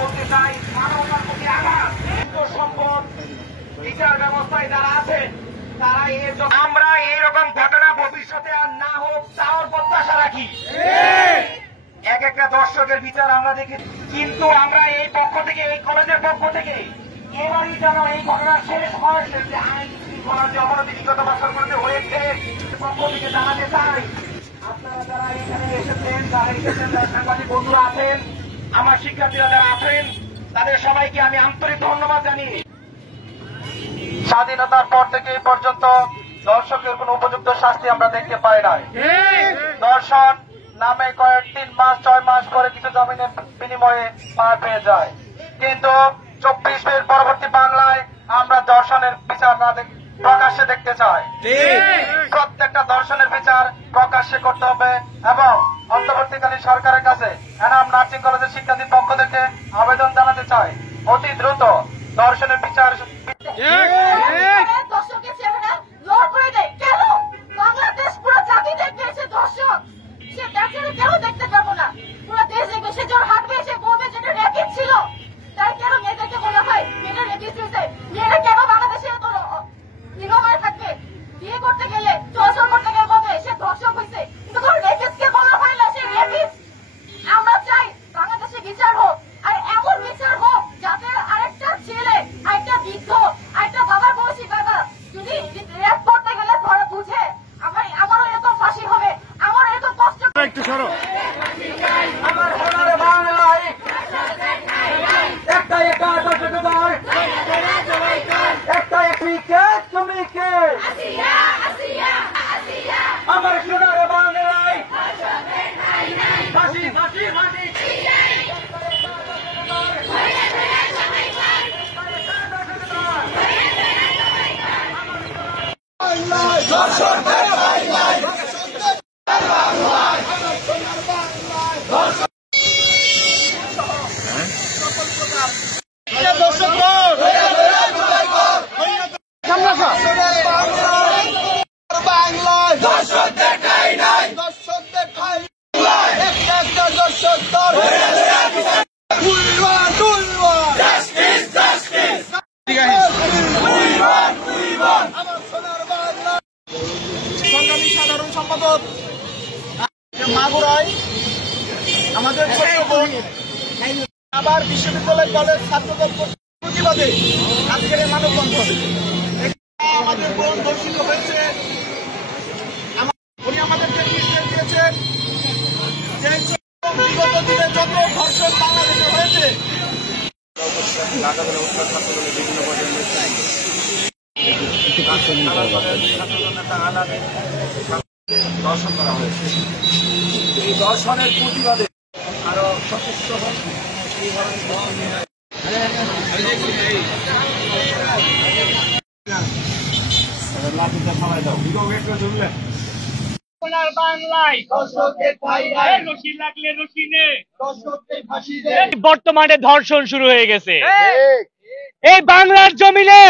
বলতে চাই মানবতার প্রতি আঘাত সম্পদ বিচার ব্যবস্থায় যারা আছেন তারা আমরা এইরকম ঘটনা ভবিষ্যতে আর না হোক তার প্রত্যাশা রাখি। এক একটা দর্শকের বিচার আমরা দেখি, কিন্তু আমরা এই পক্ষ থেকে, এই কলেজের পক্ষ থেকে এবারই যেন এই ঘটনা শেষ হয়, যে আইন শৃঙ্খলার যে অবনতি বিগত বছরগুলোতে হয়েছে পক্ষ থেকে জানাতে চাই। আপনারা যারা এখানে এসেছেন, যারা এসেছেন, যারা সাংবাদিক বন্ধুরা আছেন, আমার শিক্ষার্থীরা যারা আছেন, তাদের সবাইকে আমি আন্তরিক ধন্যবাদ জানিয়ে স্বাধীনতার পর থেকে এই পর্যন্ত দর্শকের কোন উপযুক্ত শাস্তি আমরা দেখতে পাই নাই। দর্শন নামে কয়েক 3 মাস 6 মাস করে কিছু জমিনের বিনিময়ে পার পেয়ে যায়, কিন্তু 24 পরবর্তী বাংলায় আমরা দর্শনের বিচার না প্রকাশ্যে দেখতে চাই। প্রত্যেকটা দর্শনের বিচার প্রকাশ্যে করতে হবে এবং অন্তর্বর্তীকালীন সরকারের কাছে এনাম নার্সিং কলেজের শিক্ষার্থীর পক্ষ থেকে আবেদন জানাতে চাই, অতি দ্রুত দর্শনের বিচার। আমার সোনার বাংলায় একটা একা একটা একই কে তুমি কে, আমার সোনার বাংলায় ফাঁসি ফাঁসি ফাঁসি। সাধারণ সম্পাদক মাগুরায় আমাদের ছোট বোন আবার বিশ্ববিদ্যালয় কলেজ ছাত্রদের প্রতিবাদে আজকের এই মানববন্ধন। আমাদের বোন ধর্ষিত হয়েছে, উনি আমাদেরকে নির্দেশ দিয়েছেন যে বিগত দিনে যত ধর্ষণ বাংলাদেশে হয়েছে দর্শন করা হয়েছে। এই দর্শনের প্রতিবাদে আরো সচেষ্ট হন। বর্তমানে ধর্ষণ শুরু হয়ে গেছে এই বাংলার জমিনে।